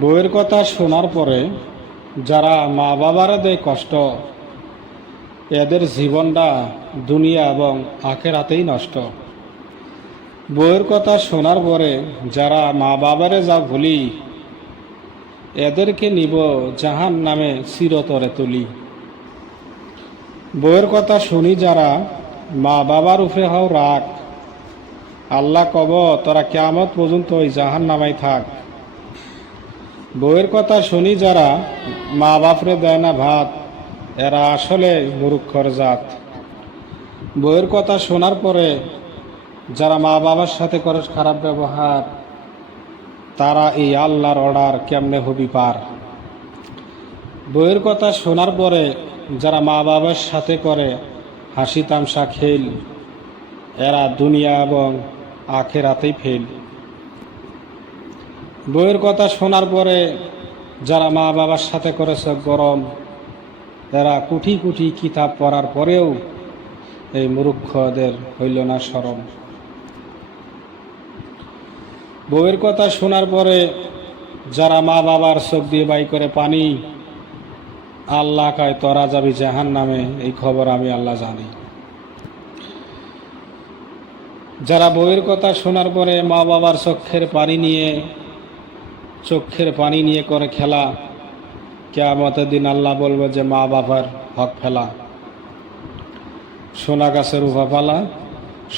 বউয়ের কথা শোনার পরে যারা মা বাবারা দেয় কষ্ট, এদের জীবনটা দুনিয়া এবং আখেরাতেই নষ্ট। বউয়ের কথা শোনার পরে যারা মা বাবারে যা ভুলি, এদেরকে নিব জাহান নামে চিরতরে তুলি। বউয়ের কথা শুনি যারা, মা বাবার উপরে হও রাগ, আল্লাহ কব তোরা কিয়ামত পর্যন্ত ওই জাহান নামাই থাক। বউয়ের কথা শুনি যারা, মা বাপরে দেয় না ভাত, এরা আসলে মূর্খর জাত। বউয়ের কথা শোনার পরে যারা মা বাবার সাথে করে খারাপ ব্যবহার, তারা এই আল্লাহর অর্ডার কেমনে হবি পার। বউয়ের কথা শোনার পরে যারা মা বাবার সাথে করে হাসি তামসা খেল, এরা দুনিয়া এবং আখেরাতেই ফেল। বউয়ের কথা শোনার পরে যারা মা বাবার সাথে করেছে গরম, এরা কোটি কোটি কিতাব পড়ার পরেও এই মূর্খদের হইল না শরম। বউয়ের কথা শোনার পরে যারা মা বাবার চোখ দিয়ে বাই করে পানি, আল্লাহ কয় তোরা যাবি জাহান নামে, এই খবর আমি আল্লাহ জানি। যারা বউয়ের কথা শোনার পরে মা বাবার চোখের পানি নিয়ে করে খেলা, কিয়ামতের দিন আল্লাহ বলবে যে মা বাবার হক ফেলা। সোনা গাছের উফা পালা,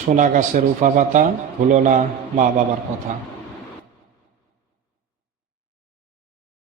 সোনা গাছের উফা পাতা, ভুলো না মা বাবার কথা।